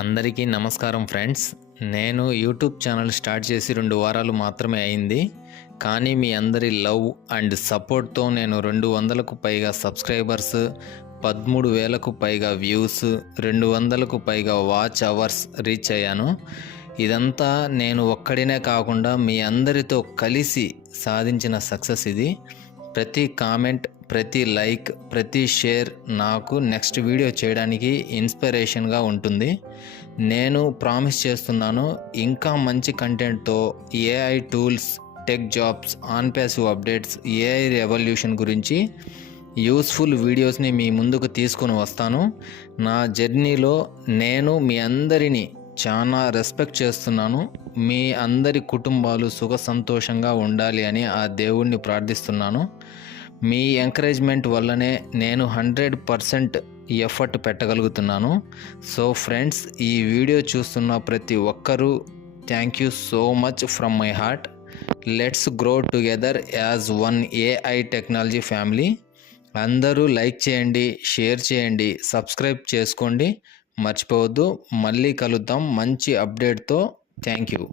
అందరికీ నమస్కారం ఫ్రెండ్స్. నేను యూట్యూబ్ ఛానల్ స్టార్ట్ చేసి 2 వారాలు మాత్రమే అయింది. కానీ మీ అందరి లవ్ అండ్ సపోర్ట్తో నేను 200కు పైగా సబ్స్క్రైబర్స్, 13,000కు పైగా వ్యూస్, 200కు పైగా వాచ్ అవర్స్ రీచ్ అయ్యాను. ఇదంతా నేను ఒక్కడినే కాకుండా మీ అందరితో కలిసి సాధించిన సక్సెస్ ఇది. ప్రతి కామెంట్, ప్రతి లైక్, ప్రతి షేర్ నాకు నెక్స్ట్ వీడియో చేయడానికి ఇన్స్పిరేషన్గా ఉంటుంది. నేను ప్రామిస్ చేస్తున్నాను, ఇంకా మంచి కంటెంట్తో AI tools, tech jobs, on passive updates, AI revolution గురించి యూస్ఫుల్ వీడియోస్ని మీ ముందుకు తీసుకొని వస్తాను. నా జర్నీలో నేను మీ అందరినీ చాలా రెస్పెక్ట్ చేస్తున్నాను. మీ అందరి కుటుంబాలు సుఖ సంతోషంగా ఉండాలి అని ఆ దేవుణ్ణి ప్రార్థిస్తున్నాను. మీ ఎంకరేజ్మెంట్ వల్లనే నేను 100% ఎఫర్ట్ పెట్టగలుగుతున్నాను. సో ఫ్రెండ్స్, ఈ వీడియో చూస్తున్న ప్రతి ఒక్కరూ thank you so much from my heart. Let's grow together as one AI technology family. అందరూ లైక్ చేయండి, షేర్ చేయండి, సబ్స్క్రైబ్ చేసుకోండి, మర్చిపోవద్దు. మళ్ళీ కలుద్దాం మంచి అప్డేట్తో. Thank you.